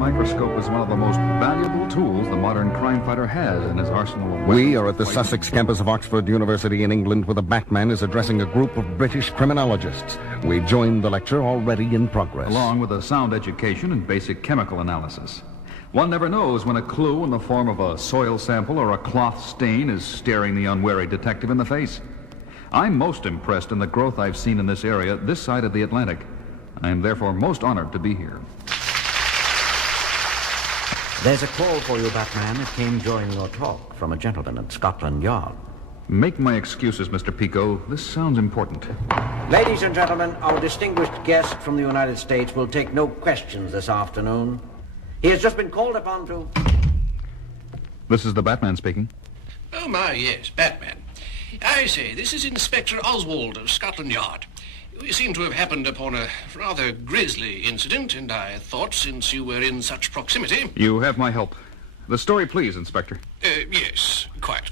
microscope is one of the most valuable tools the modern crime fighter has in his arsenal of weapons. We are at the Sussex campus of Oxford University in England, where the Batman is addressing a group of British criminologists. We join the lecture already in progress. Along with a sound education and basic chemical analysis. One never knows when a clue in the form of a soil sample or a cloth stain is staring the unwary detective in the face. I'm most impressed in the growth I've seen in this area, this side of the Atlantic. I am therefore most honored to be here. There's a call for you, Batman. It came during your talk from a gentleman at Scotland Yard. Make my excuses, Mr. Pico. This sounds important. Ladies and gentlemen, our distinguished guest from the United States will take no questions this afternoon. He has just been called upon to... This is the Batman speaking. Oh, my, yes, Batman. I say, this is Inspector Oswald of Scotland Yard. We seem to have happened upon a rather grisly incident, and I thought, since you were in such proximity... You have my help. The story, please, Inspector. Yes, quite.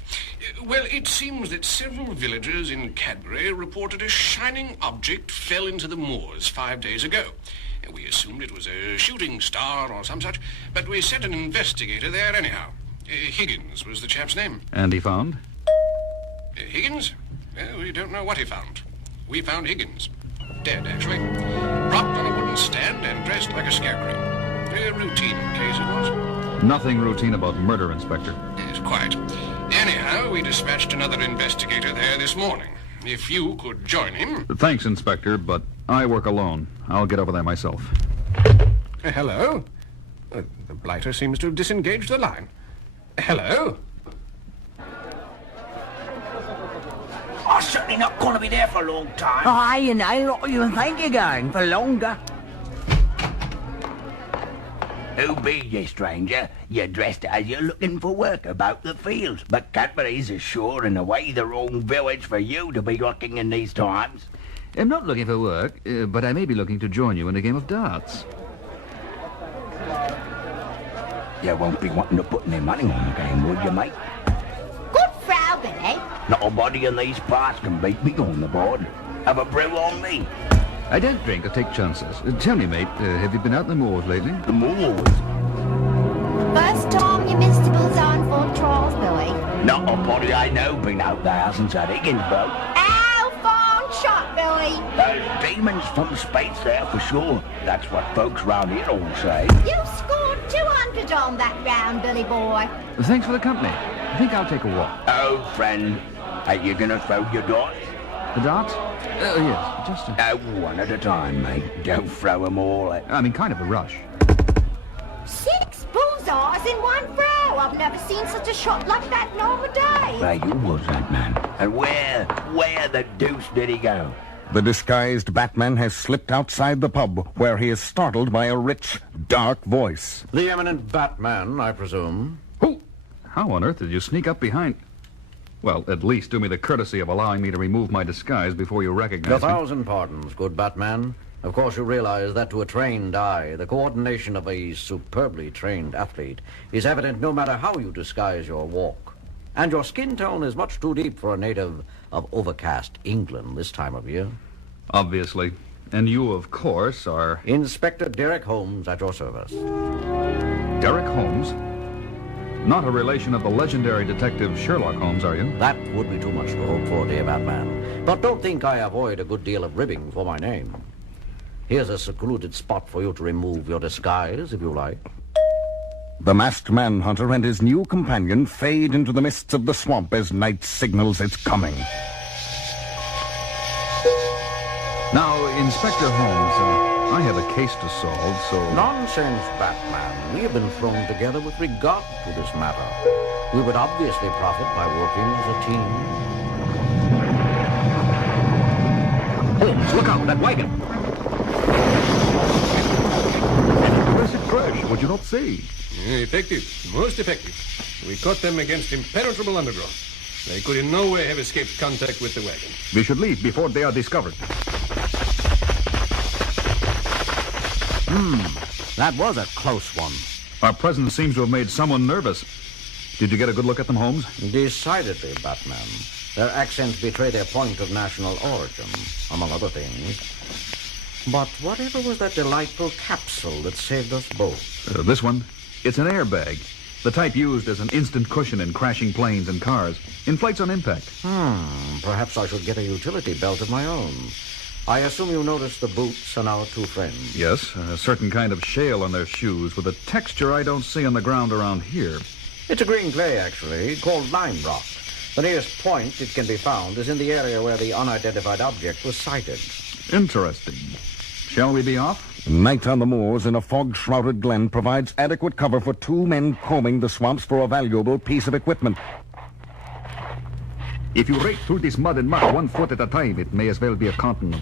Well, it seems that several villagers in Cadbury reported a shining object fell into the moors 5 days ago. We assumed it was a shooting star or some such, but we sent an investigator there anyhow. Higgins was the chap's name. And he found? Higgins? We don't know what he found. We found Higgins. Dead, actually. Propped on a wooden stand and dressed like a scarecrow. A routine case it was. Nothing routine about murder, Inspector. Yes, quite. Anyhow, we dispatched another investigator there this morning. If you could join him... Thanks, Inspector, but I work alone. I'll get over there myself. Hello? The blighter seems to have disengaged the line. Hello? I'm certainly not going to be there for a long time. Aye, you know, what do you think you're going for longer? Who be you, stranger? You're dressed as you're looking for work about the fields, but Cadbury's is sure in a way the wrong village for you to be looking in these times. I'm not looking for work, but I may be looking to join you in a game of darts. You won't be wanting to put any money on the game, would you, mate? Good Frau, Billy. Nobody in these parts can beat me on the board. Have a brew on me. I don't drink or take chances. Tell me, mate, have you been out in the moors lately? The moors? First time you missed the bullseye for trials, Billy. Not a body I know been out there since that Higgins broke. Ow, fine shot, Billy. There's demons from space there for sure. That's what folks round here all say. You scored 200 on that round, Billy boy. Thanks for the company. I think I'll take a walk. Oh, friend, are you gonna throw your darts? The darts? Yes, just a... One at a time, mate. Don't throw 'em all at... I mean, kind of a rush. 6 bullseyes in one throw. I've never seen such a shot like that in all my day. Where you was that man? And where the deuce did he go? The disguised Batman has slipped outside the pub, where he is startled by a rich, dark voice. The eminent Batman, I presume. Who? How on earth did you sneak up behind... Well, at least do me the courtesy of allowing me to remove my disguise before you recognize A me. thousand pardons, good Batman. Of course, you realize that to a trained eye, the coordination of a superbly trained athlete is evident no matter how you disguise your walk. And your skin tone is much too deep for a native of overcast England this time of year. Obviously. And you, of course, are... Inspector Derek Holmes at your service. Derek Holmes? Not a relation of the legendary detective Sherlock Holmes, are you? That would be too much to hope for, dear Batman. But don't think I avoid a good deal of ribbing for my name. Here's a secluded spot for you to remove your disguise, if you like. The masked manhunter and his new companion fade into the mists of the swamp as night signals its coming. Now, Inspector Holmes, I have a case to solve, so... Nonsense, Batman. We have been thrown together with regard to this matter. We would obviously profit by working as a team. Holmes, look out, that wagon! An impressive crash, would you not say? Effective, most effective. We caught them against impenetrable undergrowth. They could in no way have escaped contact with the wagon. We should leave before they are discovered. That was a close one. Our presence seems to have made someone nervous. Did you get a good look at them, Holmes? Decidedly, Batman. Their accents betray their point of national origin, among other things. But whatever was that delightful capsule that saved us both? This one, it's an airbag. The type used as an instant cushion in crashing planes and cars. Inflates on impact. Perhaps I should get a utility belt of my own. I assume you noticed the boots on our two friends. Yes, a certain kind of shale on their shoes with a texture I don't see on the ground around here. It's a green clay, actually, called lime rock. The nearest point it can be found is in the area where the unidentified object was sighted. Interesting. Shall we be off? Night on the moors in a fog-shrouded glen provides adequate cover for two men combing the swamps for a valuable piece of equipment. If you rake through this mud and muck 1 foot at a time, it may as well be a continent.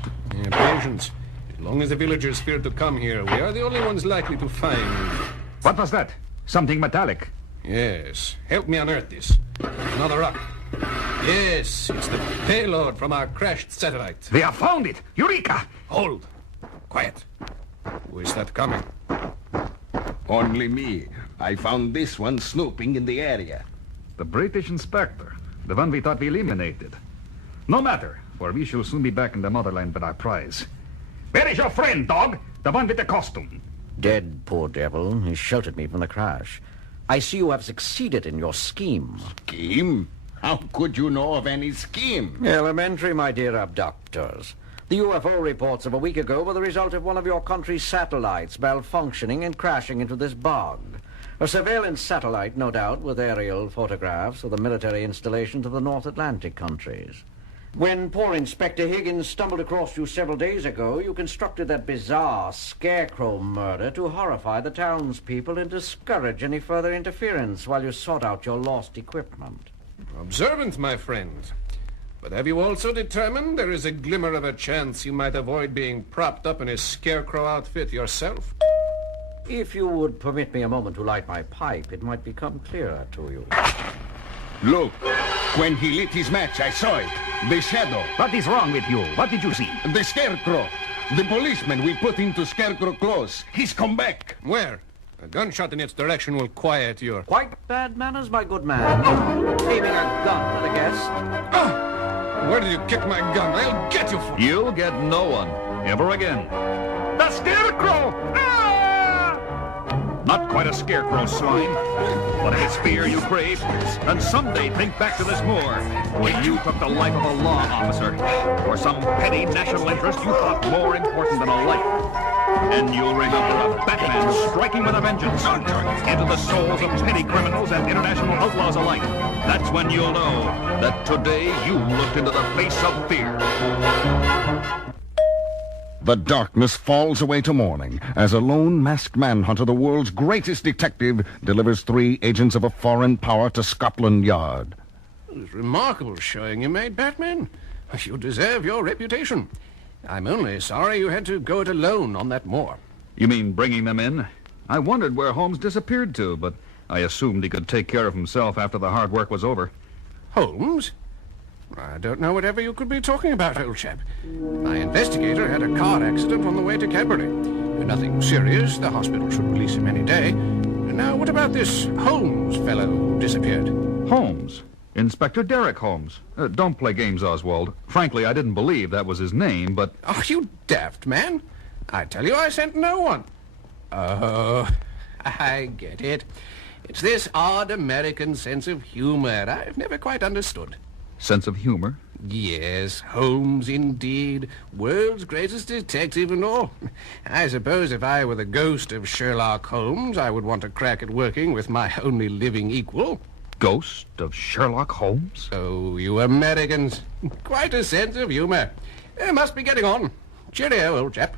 Patience. As long as the villagers fear to come here, we are the only ones likely to find. What was that? Something metallic. Yes. Help me unearth this. Another rock. Yes, it's the payload from our crashed satellite. They have found it! Eureka! Hold. Quiet. Who is that coming? Only me. I found this one snooping in the area. The British inspector. The one we thought we eliminated. No matter, for we shall soon be back in the motherland with our prize. Where is your friend, dog? The one with the costume. Dead, poor devil. He shot at me from the crash. I see you have succeeded in your scheme. Scheme? How could you know of any scheme? Elementary, my dear abductors. The UFO reports of a week ago were the result of one of your country's satellites malfunctioning and crashing into this bog. A surveillance satellite, no doubt, with aerial photographs of the military installations of the North Atlantic countries. When poor Inspector Higgins stumbled across you several days ago, you constructed that bizarre Scarecrow murder to horrify the townspeople and discourage any further interference while you sought out your lost equipment. Observant, my friend. But have you also determined there is a glimmer of a chance you might avoid being propped up in a Scarecrow outfit yourself? If you would permit me a moment to light my pipe, it might become clearer to you. Look, when he lit his match, I saw it. The shadow. What is wrong with you? What did you see? The Scarecrow. The policeman we put into Scarecrow clothes. He's come back. Where? A gunshot in its direction will quiet your... Quite bad manners, my good man. Aiming a gun at a guest. Where did you kick my gun? I'll get you for... You'll get no one. Ever again. The Scarecrow! Ah! Not quite a scarecrow, swine. But it is fear you crave. And someday think back to this moor, when you took the life of a law officer, or some petty national interest you thought more important than a life. And you'll remember a Batman striking with a vengeance into the souls of petty criminals and international outlaws alike. That's when you'll know that today you looked into the face of fear. The darkness falls away to morning as a lone masked manhunter, the world's greatest detective, delivers 3 agents of a foreign power to Scotland Yard. It was remarkable showing you made, Batman. You deserve your reputation. I'm only sorry you had to go it alone on that moor. You mean bringing them in? I wondered where Holmes disappeared to, but I assumed he could take care of himself after the hard work was over. Holmes? I don't know whatever you could be talking about, old chap. My investigator had a car accident on the way to Cadbury. Nothing serious. The hospital should release him any day. Now, what about this Holmes fellow who disappeared? Holmes? Inspector Derek Holmes. Don't play games, Oswald. Frankly, I didn't believe that was his name, but... Oh, you daft man. I tell you, I sent no one. Oh, I get it. It's this odd American sense of humor I've never quite understood. Sense of humor? Yes, Holmes indeed. World's greatest detective and all. I suppose if I were the ghost of Sherlock Holmes, I would want a crack at working with my only living equal. Ghost of Sherlock Holmes? Oh, you Americans. Quite a sense of humor. Must be getting on. Cheerio, old chap.